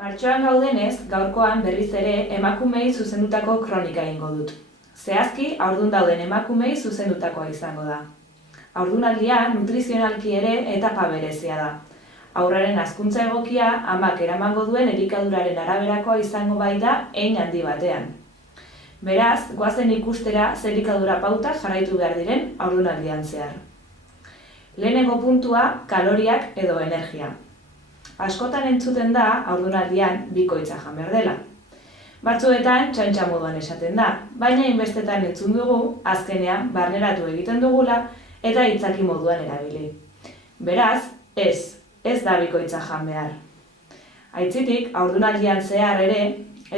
Martxoan gaudenez, gaurkoan berriz ere emakumei zuzendutako kronika egingo dut. Zehazki, haurdun dauden emakumei zuzendutakoa izango da. Haurdunaldia nutrizionalki ere etapa berezia da. Haurraren hazkuntza egokia amak eramango duen elikaduraren araberakoa izango bai da hein handi batean. Beraz, goazen ikustera zer elikadura pautak jarraitu behar diren haurdunaldian zehar. Lehenengo puntua, kaloriak edo energia. Askotan entzuten da haurdunaldian bikoitza jan behar dela. Batzuetan txantxa moduan esaten da, baina inbestetan entzun dugu, azkenean barneratu egiten dugula eta hitzaki moduan erabili. Beraz, ez da bikoitza jan behar. Aitzitik, haurdunaldian zehar ere,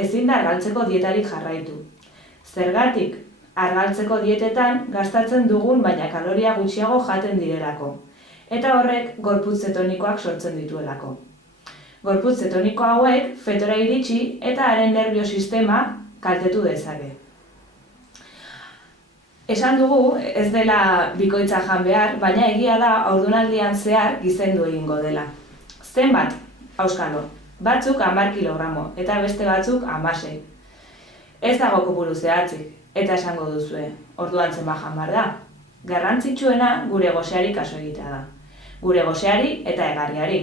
ezin da argaltzeko dietarik jarraitu. Zergatik, argaltzeko dietetan gastatzen dugun baina kaloria gutxiago jaten direlako, eta horrek gorputz zetonikoak sortzen dituelako. Gorputz zetoniko hauek fetora iritsi eta haren nerbio sistema kaltetu dezake. Esan dugu ez dela bikoitza jan behar, baina egia da haurdunaldian zehar gizendu egingo dela. Zenbat? Auskalo, batzuk 10 kilogramo eta beste batzuk 16. Ez dago kopuru zehatzik, eta esango duzue, orduan zenbat jan behar da. Garrantzitsuena gure goseari kaso egitea da. Gure goseari eta egarriari.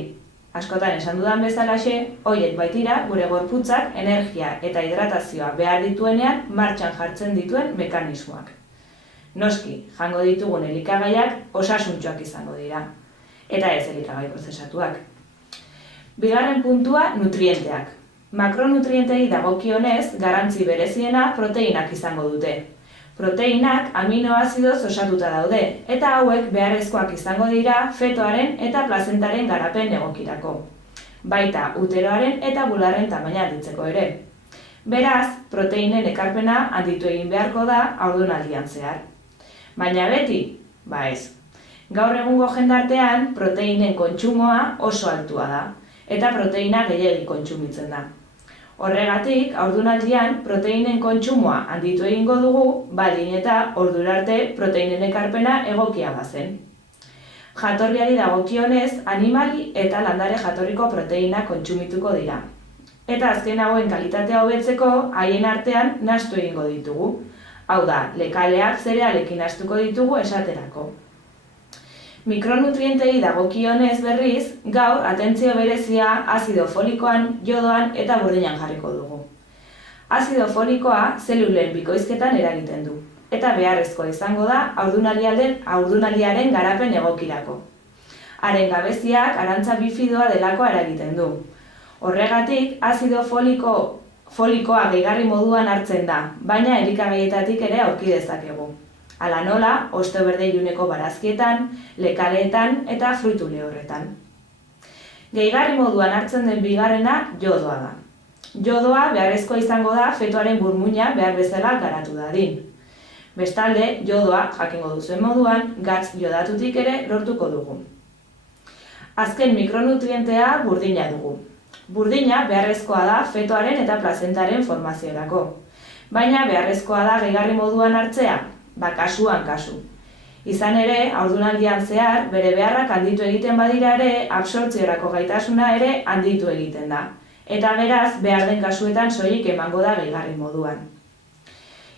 Askotan esan dudan bezalaxe, horiek baitira gure gorputzak energia eta hidratazioa behar dituenean martxan jartzen dituen mekanismoak. Noski, jango ditugun elikagaiak osasuntsuak izango dira, eta ez elikagai prozesatuak. Bigarren puntua, nutrienteak. Makronutrientei dagokionez, garrantzi bereziena proteinak izango dute. Proteinak aminoazidoz osatuta daude, eta hauek beharrezkoak izango dira fetoaren eta plazentaren garapen egokirako. Baita uteroaren eta bularren tamaina handitzeko ere. Beraz, proteinen ekarpena handitu egin beharko da haurdunaldian zehar. Baina beti? Ez. Gaur egungo jendartean proteinen kontsumoa oso altua da, eta proteina gehiegi kontsumitzen da. Horregatik, haurdunaldian proteinen kontsumoa handitu egingo dugu, baldin eta ordura arte proteinen ekarpena egokia bazen. Jatorriari dagokionez, animali eta landare jatorriko proteina kontsumituko dira. Eta azken hauen kalitatea hobetzeko, haien artean nahastu egingo ditugu. Hau da, lekaleak zerealekin nahastuko ditugu esaterako. Mikronutrientei dagokionez berriz, gaur atentzio berezia azido folikoan, jodoan eta burdinan jarriko dugu. Azido folikoa zelulen bikoizketan eragiten du, eta beharrezkoa izango da haurdunaldiaren garapen egokirako. Haren gabeziak arantza bifidoa delakoa eragiten du. Horregatik, azido folikoa gehigarri moduan hartzen da, baina elikagaietatik ere aurki dezakegu. Hala nola, hosto berde iluneko barazkietan, lekaleetan eta fruitu lehorretan. Gehigarri moduan hartzen den bigarrena jodoa da. Jodoa beharrezkoa izango da fetoaren burmuina behar bezala garatu dadin. Bestalde, jodoa, jakingo duzuen moduan, gatz jodatutik ere lortuko dugu. Azken mikronutrientea burdina dugu. Burdina beharrezkoa da fetoaren eta plazentaren formaziorako. Baina beharrezkoa da gehigarri moduan hartzea, kasuan kasu. Izan ere, haurdunaldian zehar, bere beharrak handitu egiten badira ere, absortziorako gaitasuna ere handitu egiten da. Eta beraz, behar den kasuetan soilik emango da gehigarri moduan.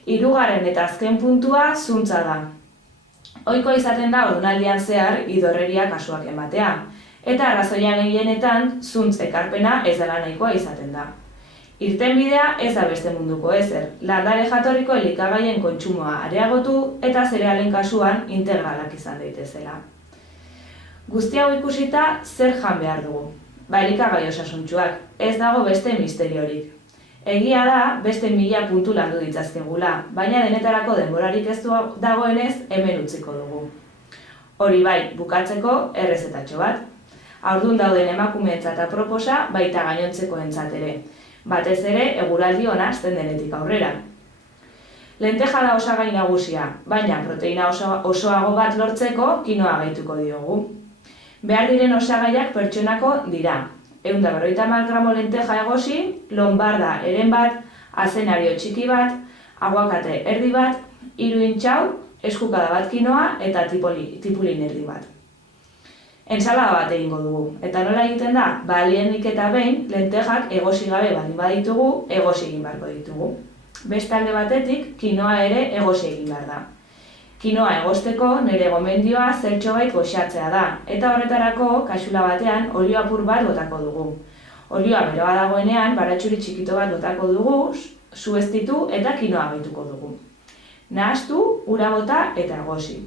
Hirugarren eta azken puntua, zuntza da. Ohikoa izaten da haurdunaldian zehar idorreria kasuak ematea. Eta arrazoia gehienetan, zuntz ekarpena ez dela nahikoa izaten da. Irtenbidea ez da beste munduko ezer, landare jatorriko elikagaien kontsumoa areagotu eta zerealen kasuan integralak izan daitezela. Guzti hau ikusita zer jan behar dugu? Elikagai osasuntsuak, ez dago beste misteriorik. Egia da beste 1000 puntu landu ditzazkegula, baina denetarako denborarik ez dagoenez hemen utziko dugu. Hori bai, bukatzeko errezetatxo bat. Haurdun dauden emakumeentzat aproposa, baita gainontzekoentzat ere. Batez ere, eguraldi ona hasten denetik aurrera. Lenteja da osagai nagusia, baina proteina osoago bat lortzeko kinoa gehituko diogu. Behar diren osagaiak pertsonako dira. 150 gramo lenteja egosi, lonbarda eren bat, azenario txiki bat, aguakate erdi bat, 3 intxau, eskukada bat kinoa eta tipulin erdi bat. Ensalada bat egingo dugu. Eta nola egiten da? Lehenik eta behin, lentejak egosi gabe baldin baditugu, egosi egin beharko ditugu. Beste alde batetik, kinoa ere egosi egin behar da. Kinoa egosteko nire gomendioa zertxobait goxatzea da, eta horretarako kasula batean olio apur bat botako dugu. Olioa beroa dagoenean, baratxuri txikito bat botako dugu, sueztitu eta kinoa gehituko dugu. Nahastu, ura bota eta egosi.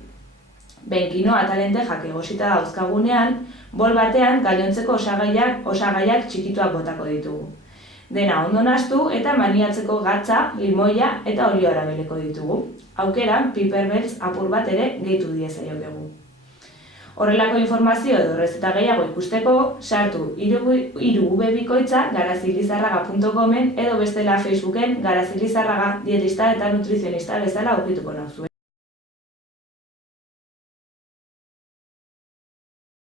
Behin kinoa eta lentejak egosita dauzkagunean, bol batean gainontzeko osagaiak txikituak botako ditugu. Dena ondo nahastu eta maniatzeko gatza, limoia eta olioa erabiliko ditugu. Aukeran, piper beltz apur bat ere gehitu diezaiokegu. Horrelako informazio edo errezeta gehiago ikusteko, sartu irubebikoitza garazilizarraga.comen edo bestela Facebooken Garazilizarraga dietista eta nutrizionista bezala aurkituko nauzu.